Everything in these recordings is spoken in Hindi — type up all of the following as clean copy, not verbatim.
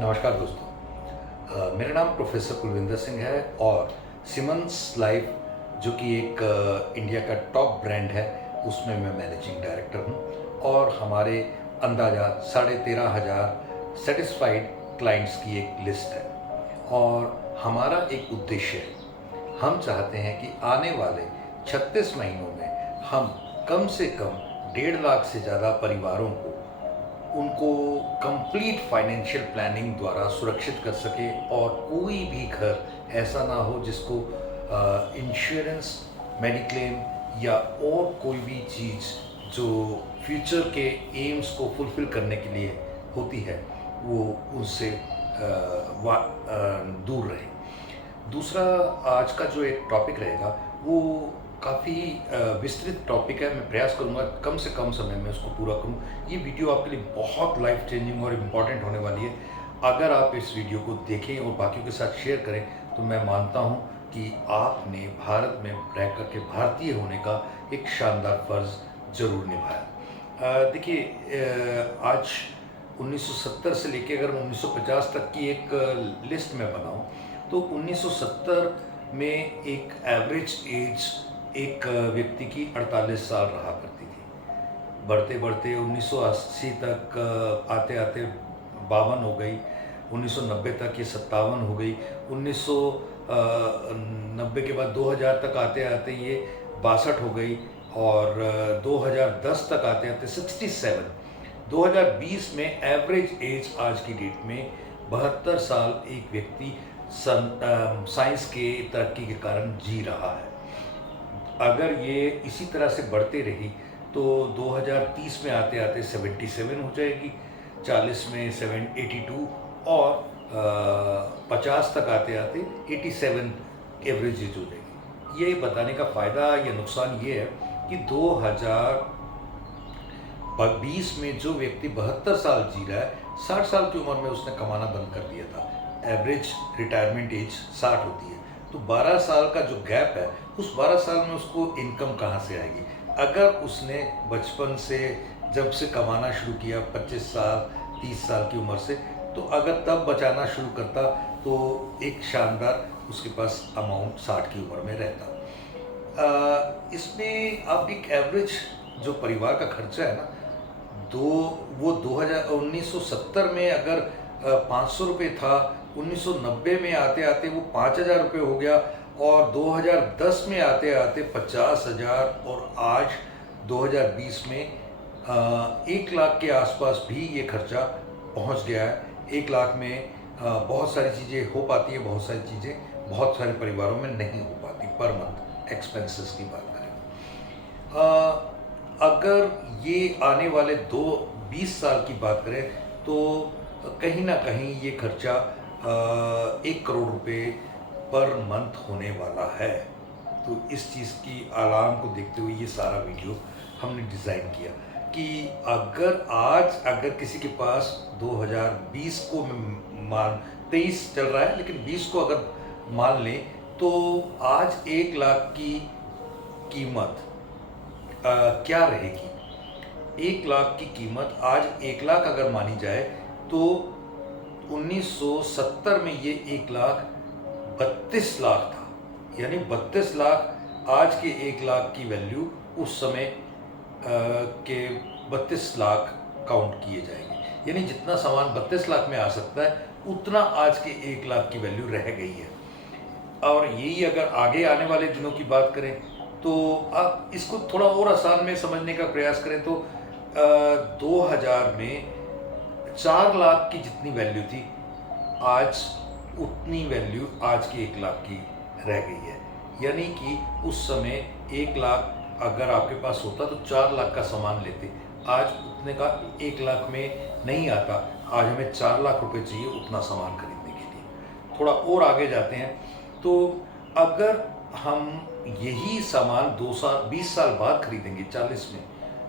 नमस्कार दोस्तों। मेरा नाम प्रोफेसर कुलविंदर सिंह है और सिमंस लाइफ जो कि एक इंडिया का टॉप ब्रांड है उसमें मैं मैनेजिंग डायरेक्टर हूँ और हमारे अंदाजा 13,500 सेटिस्फाइड क्लाइंट्स की एक लिस्ट है और हमारा एक उद्देश्य है। हम चाहते हैं कि आने वाले 36 महीनों में हम कम से कम 1.5 लाख से ज़्यादा परिवारों को उनको कंप्लीट फाइनेंशियल प्लानिंग द्वारा सुरक्षित कर सके और कोई भी घर ऐसा ना हो जिसको इंश्योरेंस, मेडिक्लेम या और कोई भी चीज़ जो फ्यूचर के एम्स को फुलफिल करने के लिए होती है वो उनसे दूर रहे। दूसरा, आज का जो एक टॉपिक रहेगा वो काफ़ी विस्तृत टॉपिक है। मैं प्रयास करूंगा कम से कम समय में उसको पूरा करूं। ये वीडियो आपके लिए बहुत लाइफ चेंजिंग और इम्पॉर्टेंट होने वाली है। अगर आप इस वीडियो को देखें और बाकियों के साथ शेयर करें तो मैं मानता हूं कि आपने भारत में रह कर के भारतीय होने का एक शानदार फ़र्ज़ ज़रूर निभाया। देखिए, आज 1970 से लेकर अगर 1950 तक की एक लिस्ट में बनाऊं तो 1970 में एक एवरेज एज एक व्यक्ति की 48 साल रहा करती थी। बढ़ते बढ़ते 1980 तक आते आते 52 हो गई, 1990 तक ये 57 हो गई, 1990 के बाद 2000 तक आते आते ये 62 हो गई और 2010 तक आते आते 67। 2020 में एवरेज एज आज की डेट में 72 साल एक व्यक्ति साइंस के तरक्की के कारण जी रहा है। अगर ये इसी तरह से बढ़ते रही तो 2030 में आते आते 77 हो जाएगी, 40 में 82 और 50 तक आते आते 87 एवरेज एज हो जाएगी। ये बताने का फ़ायदा या नुकसान ये है कि 2020 में जो व्यक्ति 72 साल जी रहा है, 60 साल की उम्र में उसने कमाना बंद कर दिया था। एवरेज रिटायरमेंट एज 60 होती है, तो 12 साल का जो गैप है उस 12 साल में उसको इनकम कहाँ से आएगी? अगर उसने बचपन से जब से कमाना शुरू किया 25 साल 30 साल की उम्र से, तो अगर तब बचाना शुरू करता तो एक शानदार उसके पास अमाउंट 60 की उम्र में रहता। इसमें आप एक एवरेज जो परिवार का खर्चा है ना, वो 1970 में अगर 500 रुपये था, 1990 में आते आते वो 5,000 रुपये हो गया और 2010 में आते आते 50,000 और आज 2020 में 1 लाख के आसपास भी ये खर्चा पहुंच गया है। 1 लाख में बहुत सारी चीज़ें हो पाती है, बहुत सारी चीज़ें बहुत सारे परिवारों में नहीं हो पाती। पर मंथ एक्सपेंसेस की बात करें, अगर ये आने वाले 20 साल की बात करें तो कहीं ना कहीं ये खर्चा 1 करोड़ रुपए पर मंथ होने वाला है। तो इस चीज़ की अलार्म को देखते हुए ये सारा वीडियो हमने डिज़ाइन किया कि अगर किसी के पास 2020 को मान 23 चल रहा है लेकिन 20 को अगर मान लें तो आज 1 लाख की कीमत क्या रहेगी? 1 लाख की कीमत आज 1 लाख अगर मानी जाए तो 1970 में ये 1,32,00,000 था, यानी 32 लाख आज के 1 लाख की वैल्यू उस समय के 32 लाख काउंट किए जाएंगे। यानी जितना सामान 32 लाख में आ सकता है उतना आज के 1 लाख की वैल्यू रह गई है। और यही अगर आगे आने वाले दिनों की बात करें तो आप इसको थोड़ा और आसान में समझने का प्रयास करें तो 2000 में 4 लाख की जितनी वैल्यू थी आज उतनी वैल्यू आज के 1 लाख की रह गई है। यानी कि उस समय 1 लाख अगर आपके पास होता तो 4 लाख का सामान लेते, आज उतने का 1 लाख में नहीं आता। आज हमें 4 लाख रुपए चाहिए उतना सामान खरीदने के लिए। थोड़ा और आगे जाते हैं तो अगर हम यही सामान 20 साल बाद खरीदेंगे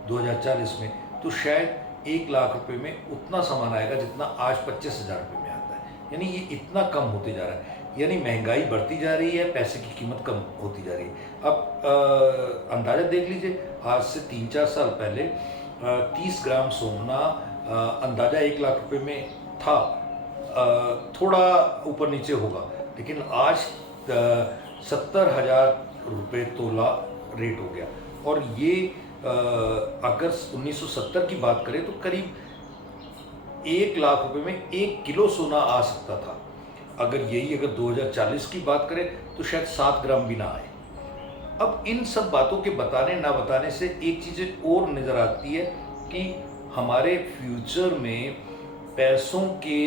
2040 में तो शायद 1 लाख रुपए में उतना सामान आएगा जितना आज 25,000 रुपये में आता है। यानी ये इतना कम होते जा रहा है, यानी महंगाई बढ़ती जा रही है, पैसे की कीमत कम होती जा रही है। अब अंदाज़ा देख लीजिए, आज से 3-4 साल पहले 30 ग्राम सोना अंदाज़ा 1 लाख रुपए में था। थोड़ा ऊपर नीचे होगा, लेकिन आज 70,000 रुपये तोला रेट हो गया। और ये अगर 1970 की बात करें तो करीब 1 लाख रुपए में 1 किलो सोना आ सकता था। अगर 2040 की बात करें तो शायद 7 ग्राम भी ना आए। अब इन सब बातों के बताने ना बताने से एक चीज़ और नज़र आती है कि हमारे फ्यूचर में पैसों के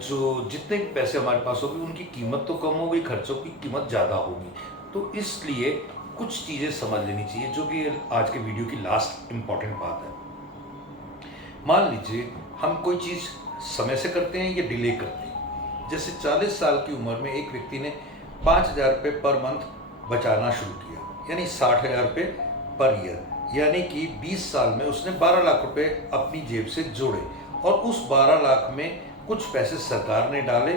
जो जितने भी पैसे हमारे पास होंगे उनकी कीमत तो कम होगी, खर्चों की कीमत ज़्यादा होगी। तो इसलिए कुछ चीज़ें समझ लेनी चाहिए, जो कि आज के वीडियो की लास्ट इम्पॉर्टेंट बात है। मान लीजिए हम कोई चीज़ समय से करते हैं या डिले करते हैं। जैसे 40 साल की उम्र में एक व्यक्ति ने 5,000 रुपये पर मंथ बचाना शुरू किया, यानी 60,000 रुपये पर ईयर, यानी कि 20 साल में उसने 12 लाख रुपए अपनी जेब से जोड़े। और उस 12 लाख में कुछ पैसे सरकार ने डाले,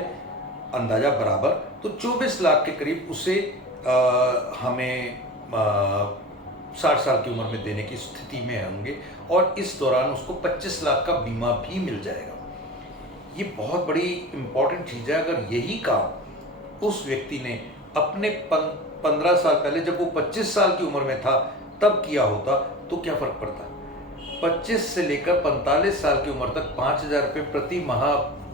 अंदाजा बराबर, तो 24 लाख के करीब उसे हमें 60 साल की उम्र में देने की स्थिति में होंगे। और इस दौरान उसको 25 लाख का बीमा भी मिल जाएगा। ये बहुत बड़ी इम्पॉर्टेंट चीज़ है। अगर यही काम उस व्यक्ति ने अपने 15 साल पहले, जब वो 25 साल की उम्र में था, तब किया होता तो क्या फ़र्क पड़ता। 25 से लेकर 45 साल की उम्र तक 5,000 रुपये प्रति माह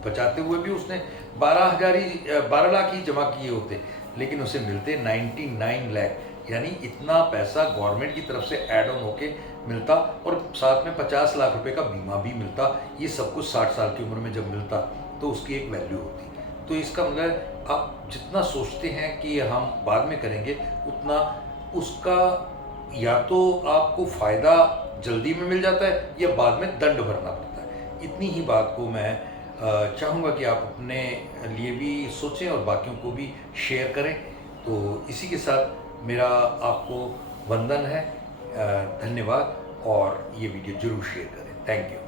बचाते हुए भी उसने 12 लाख ही जमा किए होते, लेकिन उसे मिलते 99 लाख, यानी इतना पैसा गवर्नमेंट की तरफ से ऐड ऑन होके मिलता। और साथ में 50 लाख रुपए का बीमा भी मिलता। ये सब कुछ 60 साल की उम्र में जब मिलता तो उसकी एक वैल्यू होती। तो इसका मतलब आप जितना सोचते हैं कि हम बाद में करेंगे, उतना उसका या तो आपको फ़ायदा जल्दी में मिल जाता है या बाद में दंड भरना पड़ता है। इतनी ही बात को मैं चाहूँगा कि आप अपने लिए भी सोचें और बाकियों को भी शेयर करें। तो इसी के साथ मेरा आपको वंदन है, धन्यवाद, और ये वीडियो ज़रूर शेयर करें। Thank you.